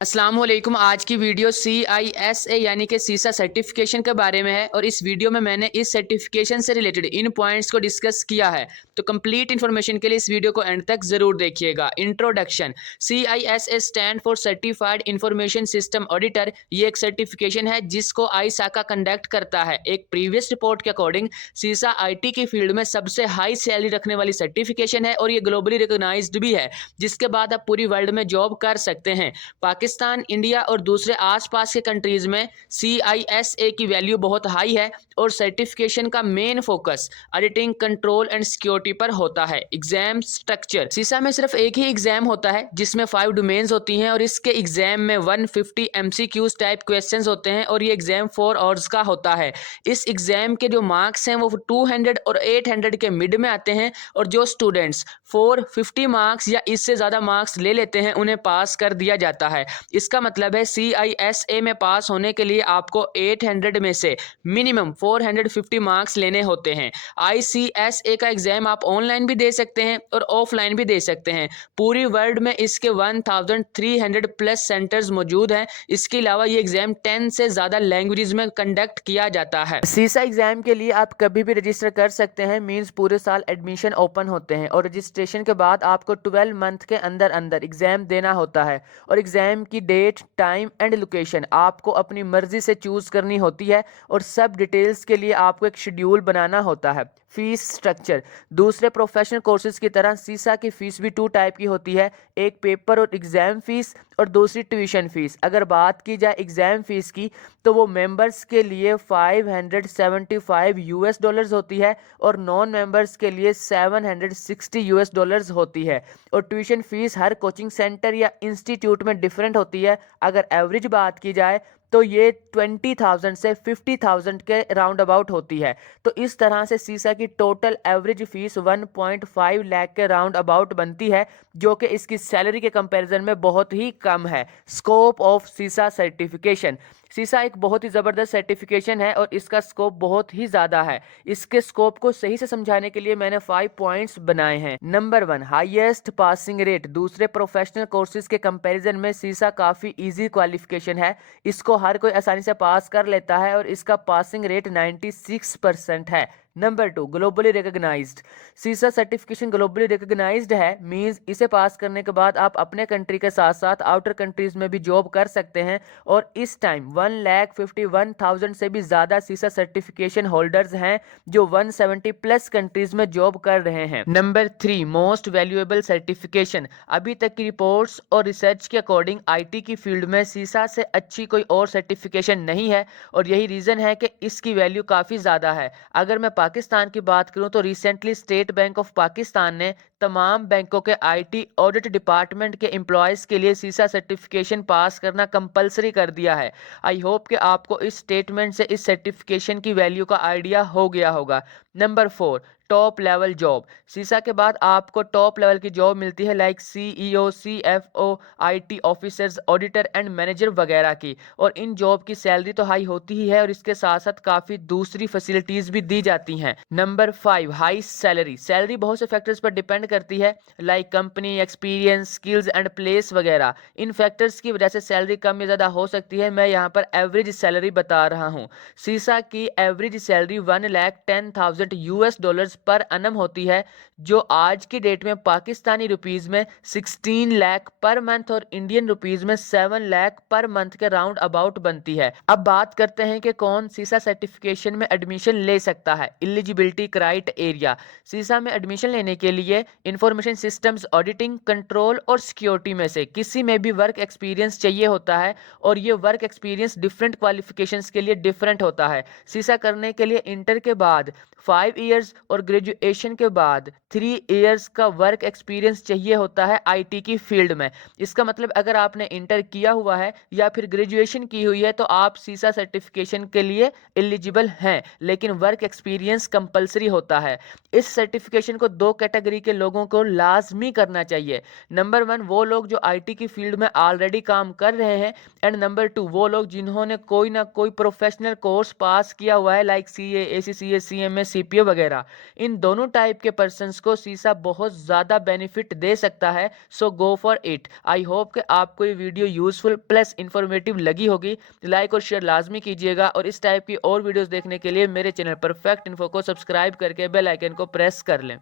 अस्सलाम वालेकुम। आज की वीडियो CISA यानी कि सीसा सर्टिफिकेशन के बारे में है और इस वीडियो में मैंने इस सर्टिफिकेशन से रिलेटेड इन पॉइंट्स को डिस्कस किया है। तो कंप्लीट इन्फॉर्मेशन के लिए इस वीडियो को एंड तक ज़रूर देखिएगा। Introduction. CISA stand for certified information system auditor. ये एक सर्टिफिकेशन है जिसको आईसाका कंडक्ट करता है। एक प्रीवियस रिपोर्ट के अकॉर्डिंग सीसा IT की फील्ड में सबसे हाई सैलरी रखने वाली सर्टिफिकेशन है और ये ग्लोबली रिकॉग्नाइज्ड भी है, जिसके बाद आप पूरी वर्ल्ड में जॉब कर सकते हैं। पाकिस्तान, इंडिया और दूसरे आसपास के कंट्रीज में CISA की वैल्यू बहुत हाई है और सर्टिफिकेशन का main focus auditing, control and security पर होता है। Exam structure. सीसा में सिर्फ एक ही एग्जाम होता है जिसमें 5 डोमेन्स होती हैं और इसके एग्जाम में 150 MCQs टाइप क्वेश्चंस होते हैं और ये एग्जाम 4 आवर्स का होता है। इस एग्जाम के जो मार्क्स हैं वो 200 और 800 के मिड में आते हैं और जो स्टूडेंट्स 450 मार्क्स या इससे ज़्यादा मार्क्स ले लेते हैं उन्हें पास कर दिया जाता है। इसका मतलब है CISA में पास होने के लिए आपको 800 में से मिनिमम 450 मार्क्स लेने होते हैं। ICSA का एग्जाम आप ऑनलाइन भी दे सकते हैं और ऑफलाइन भी दे सकते हैं। पूरी वर्ल्ड में इसके 1300 प्लस सेंटर्स मौजूद हैं। इसके अलावा ये एग्जाम 10 से ज़्यादा लैंग्वेजेस में कंडक्ट किया जाता है। सीसा एग्जाम के लिए आप कभी भी रजिस्टर कर सकते हैं, मींस पूरे साल एडमिशन ओपन होते हैं और रजिस्ट्रेशन के बाद आपको 12 मंथ के अंदर अंदर एग्जाम देना होता है और एग्जाम की डेट, टाइम एंड लोकेशन आपको अपनी मर्जी से चूज करनी होती है और सब डिटेल्स के लिए आपको एक शेड्यूल बनाना होता है। Fees structure. दूसरे प्रोफेशनल कोर्सेज की तरह सीसा की फीस भी 2 टाइप की होती है, एक पेपर और एग्जाम फीस और दूसरी ट्यूशन फीस। अगर बात की जाए एग्जाम फीस की तो वो मेंबर्स के लिए $575 होती है और नॉन मेंबर्स के लिए $760 होती है और ट्यूशन फीस हर कोचिंग सेंटर या इंस्टीट्यूट में डिफरेंट होती है। अगर एवरेज बात की जाए तो ये 20,000 से 50,000 के राउंड अबाउट होती है। तो इस तरह से सीसा की टोटल एवरेज फीस 1.5 लाख के राउंड अबाउट बनती है, जो कि इसकी सैलरी के कंपैरिजन में बहुत ही कम है। स्कोप ऑफ सीसा सर्टिफिकेशन। सीसा एक बहुत ही ज़बरदस्त सर्टिफिकेशन है और इसका स्कोप बहुत ही ज़्यादा है। इसके स्कोप को सही से समझाने के लिए मैंने 5 पॉइंट्स बनाए हैं। Number 1, highest passing rate. दूसरे प्रोफेशनल कोर्सेज के कंपैरिजन में सीसा काफ़ी इजी क्वालिफिकेशन है। इसको हर कोई आसानी से पास कर लेता है और इसका पासिंग रेट 96% है। Number 2, globally recognised. CISA certification globally recognised है, मींस इसे पास करने के बाद आप अपने कंट्री के साथ साथ आउटर कंट्रीज में भी जॉब कर सकते हैं और इस टाइम 1,51,000 से भी ज़्यादा सीसा सर्टिफिकेशन होल्डर्स हैं जो 170 प्लस कंट्रीज में जॉब कर रहे हैं। Number 3, most valuable certification. अभी तक की रिपोर्ट्स और रिसर्च के अकॉर्डिंग IT की फील्ड में सीसा से अच्छी कोई और सर्टिफिकेशन नहीं है और यही रीज़न है कि इसकी वैल्यू काफ़ी ज़्यादा है। अगर मैं पाकिस्तान की बात करूं तो recently state bank of Pakistan ने तमाम बैंकों के IT ऑडिट डिपार्टमेंट के एम्प्लॉयज़ के लिए सीसा सर्टिफिकेशन पास करना कंपलसरी कर दिया है। आई होप कि आपको इस स्टेटमेंट से इस सर्टिफिकेशन की वैल्यू का आइडिया हो गया होगा। Number 4, top level job. सीसा के बाद आपको टॉप लेवल की जॉब मिलती है like CEO, CFO, IT officers, auditor and manager वगैरह की, और इन जॉब की सैलरी तो हाई होती ही है और इसके साथ साथ काफ़ी दूसरी फैसिलिटीज़ भी दी जाती हैं। Number 5, high salary. सैलरी बहुत से फैक्टर्स पर डिपेंड करती है like company, experience, skills and place वगैरह। इन फैक्टर्स की वजह से सैलरी कम या ज़्यादा हो सकती है। मैं यहाँ पर एवरेज सैलरी बता रहा हूँ। सीसा की एवरेज सैलरी $1,10,000 पर annum होती है, जो आज की डेट में पाकिस्तानी रुपीस में 16 लाख पर मंथ और इंडियन रुपीस में 7 लाख पर मंथ के राउंड अबाउट बनती है। अब बात करते हैं कि कौन सीसा सर्टिफिकेशन में एडमिशन ले सकता है। Eligibility criteria. सीसा में एडमिशन लेने के लिए इंफॉर्मेशन सिस्टम्स ऑडिटिंग, कंट्रोल और सिक्योरिटी में से किसी में भी वर्क एक्सपीरियंस चाहिए होता है और ये वर्क एक्सपीरियंस डिफरेंट क्वालिफिकेशंस के लिए डिफरेंट होता है। सीसा करने के लिए इंटर के बाद 5 इयर्स और ग्रेजुएशन के बाद 3 इयर्स का वर्क एक्सपीरियंस चाहिए होता है IT की फील्ड में। इसका मतलब अगर आपने इंटर किया हुआ है या फिर ग्रेजुएशन की हुई है तो आप सीसा सर्टिफिकेशन के लिए एलिजिबल हैं, लेकिन वर्क एक्सपीरियंस कंपलसरी होता है। इस सर्टिफिकेशन को 2 कैटेगरी के लोगों को लाजमी करना चाहिए। नंबर 1, वो लोग जो IT की फील्ड में ऑलरेडी काम कर रहे हैं एंड नंबर 2, वो लोग जिन्होंने कोई ना कोई प्रोफेशनल कोर्स पास किया हुआ है like CA, ACCA, CMA, CPA वगैरह। इन दोनों टाइप के पर्सन्स को सीसा बहुत ज़्यादा बेनिफिट दे सकता है। So go for it. I hope कि आपको ये वीडियो यूजफुल प्लस इंफॉर्मेटिव लगी होगी। लाइक और शेयर लाजमी कीजिएगा और इस टाइप की और वीडियोस देखने के लिए मेरे चैनल परफेक्ट इन्फो को सब्सक्राइब करके बेल आइकन को प्रेस कर लें।